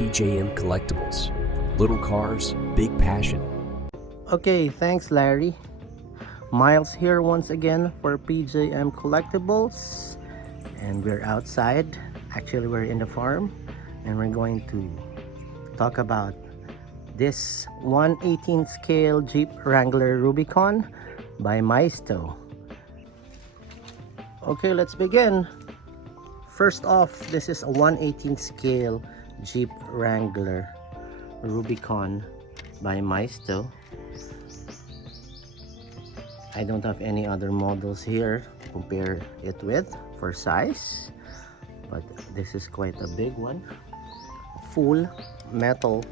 PJM Collectibles. Little cars, big passion. Okay, thanks Larry. Miles here once again for PJM Collectibles, and we're outside. Actually, we're in the farm, and we're going to talk about this 1/18 scale Jeep Wrangler Rubicon by Maisto. Okay, let's begin. First off, this is a 1/18 scale Jeep Wrangler Rubicon by Maisto. I don't have any other models here to compare it with for size, but this is quite a big one. Full metal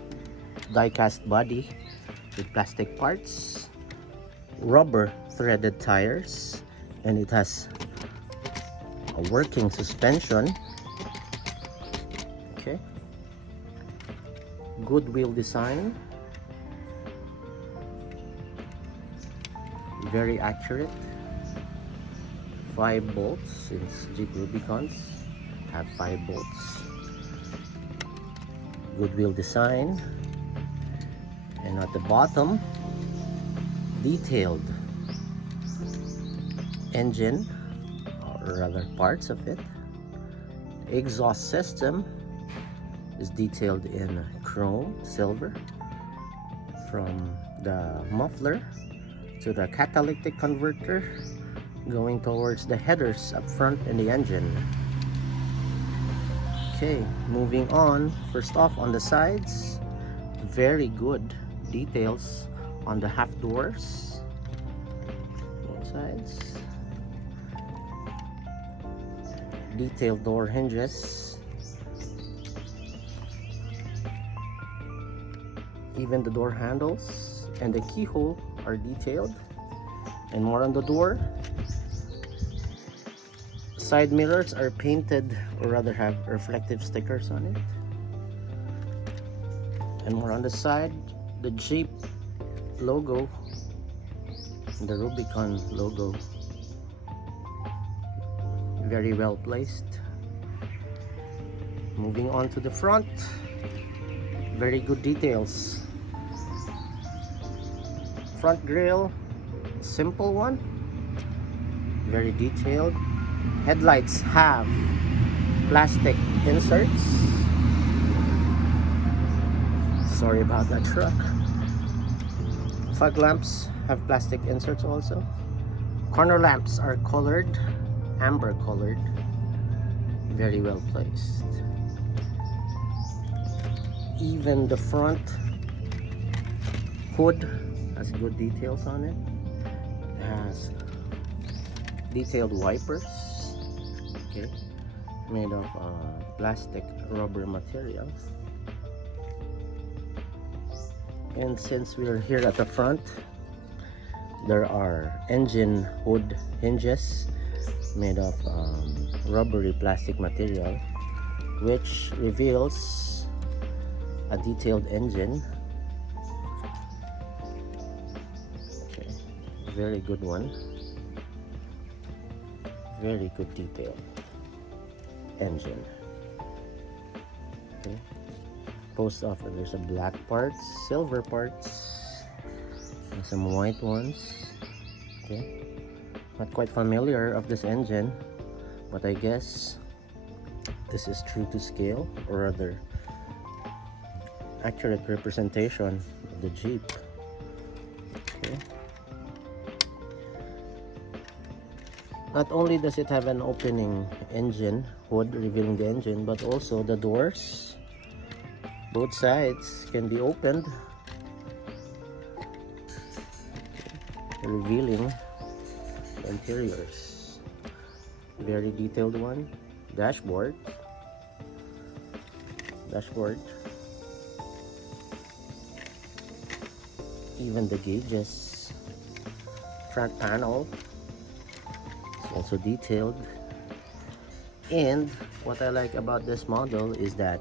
die-cast body with plastic parts, rubber threaded tires, and it has a working suspension. Okay, good wheel design, very accurate. 5 bolts, since Jeep Rubicons have 5 bolts. Good wheel design, and at the bottom, detailed engine, or rather parts of it. Exhaust system is detailed in chrome silver, from the muffler to the catalytic converter going towards the headers up front in the engine. Okay, moving on. First off, on the sides, very good details on the half doors, both sides. Detailed door hinges, even the door handles and the keyhole are detailed. And more on the door. Side mirrors are painted, or rather have reflective stickers on it. And more on the side, the Jeep logo, the Rubicon logo, very well placed. Moving on to the front, very good details. Front grille, simple one, very detailed. Headlights have plastic inserts. Sorry about that truck. Fog lamps have plastic inserts also. Corner lamps are colored, amber colored, very well placed. Even the front hood has good details on it. It has detailed wipers, okay, made of plastic rubber material. And since we're here at the front, there are engine hood hinges made of rubbery plastic material, which reveals a detailed engine. Okay, very good one. Very good detail engine. Okay, post off, there's a black parts, silver parts, and some white ones. Okay, not quite familiar of this engine, but I guess this is true to scale, or rather accurate representation of the Jeep. Okay. Not only does it have an opening engine hood revealing the engine, but also the doors, both sides, can be opened, revealing the interiors. Very detailed one. Dashboard, even the gauges. Front panel, also detailed. And what I like about this model is that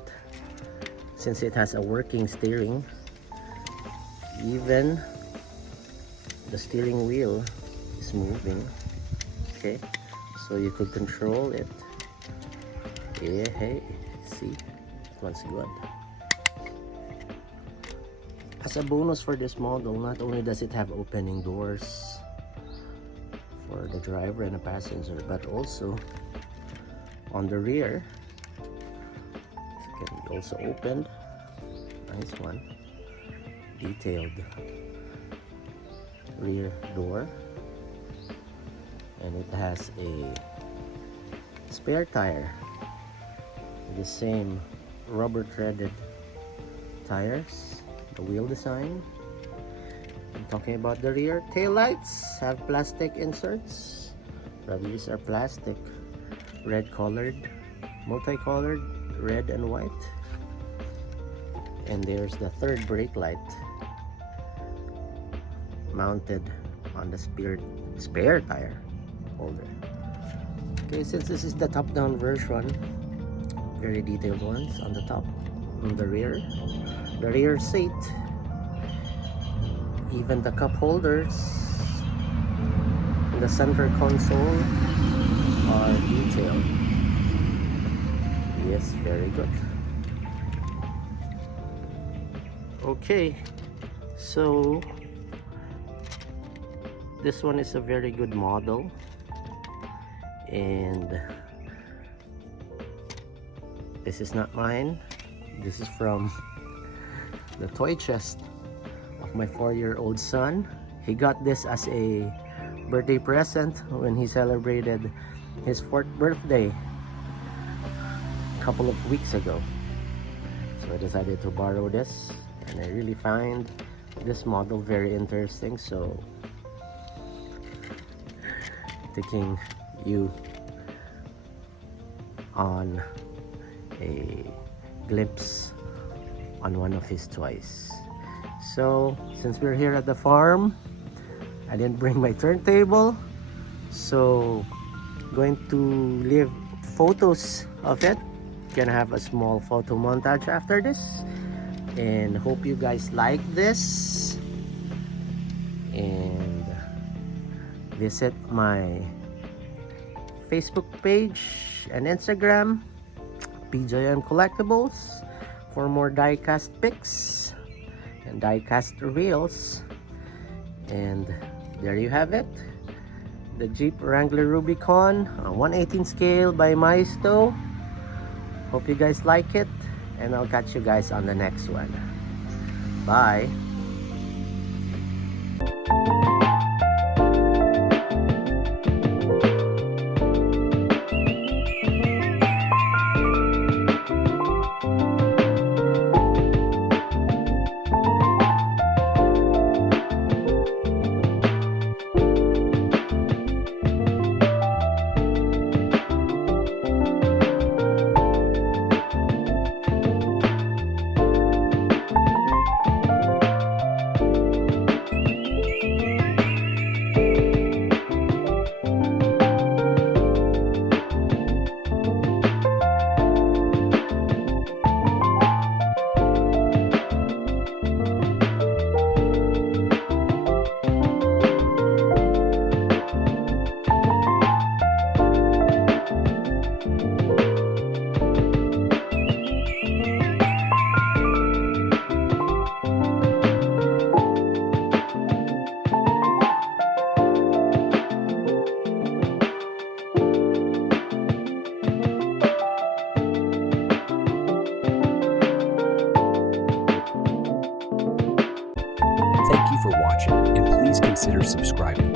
since it has a working steering, even the steering wheel is moving. Okay, so you could control it. Yeah, hey, see, that one's good. As a bonus for this model, not only does it have opening doors for the driver and the passenger, but also on the rear it can be also opened. Nice one, detailed rear door, and it has a spare tire, the same rubber threaded tires, the wheel design. I'm talking about the rear tail lights, have plastic inserts. Rather, these are plastic, red colored, multicolored, red and white. And there's the third brake light mounted on the spare tire holder. Okay, since this is the top-down version, very detailed ones on the top, on the rear seat, even the cup holders in the center console are detailed. Yes, very good. Okay, so this one is a very good model, and this is not mine. This is from the toy chest of my 4-year-old son. He got this as a birthday present when he celebrated his 4th birthday a couple of weeks ago. So I decided to borrow this, and I really find this model very interesting, so taking you on a glimpse on one of his toys. So since we're here at the farm, I didn't bring my turntable, so going to leave photos of it. Gonna have a small photo montage after this, and hope you guys like this, and visit my Facebook page and Instagram, PJM Collectibles, for more die-cast pics and die-cast reels. And there you have it, the Jeep Wrangler Rubicon, 1/18 scale by Maisto. Hope you guys like it, and I'll catch you guys on the next one. Bye. Thank you for watching, and please consider subscribing.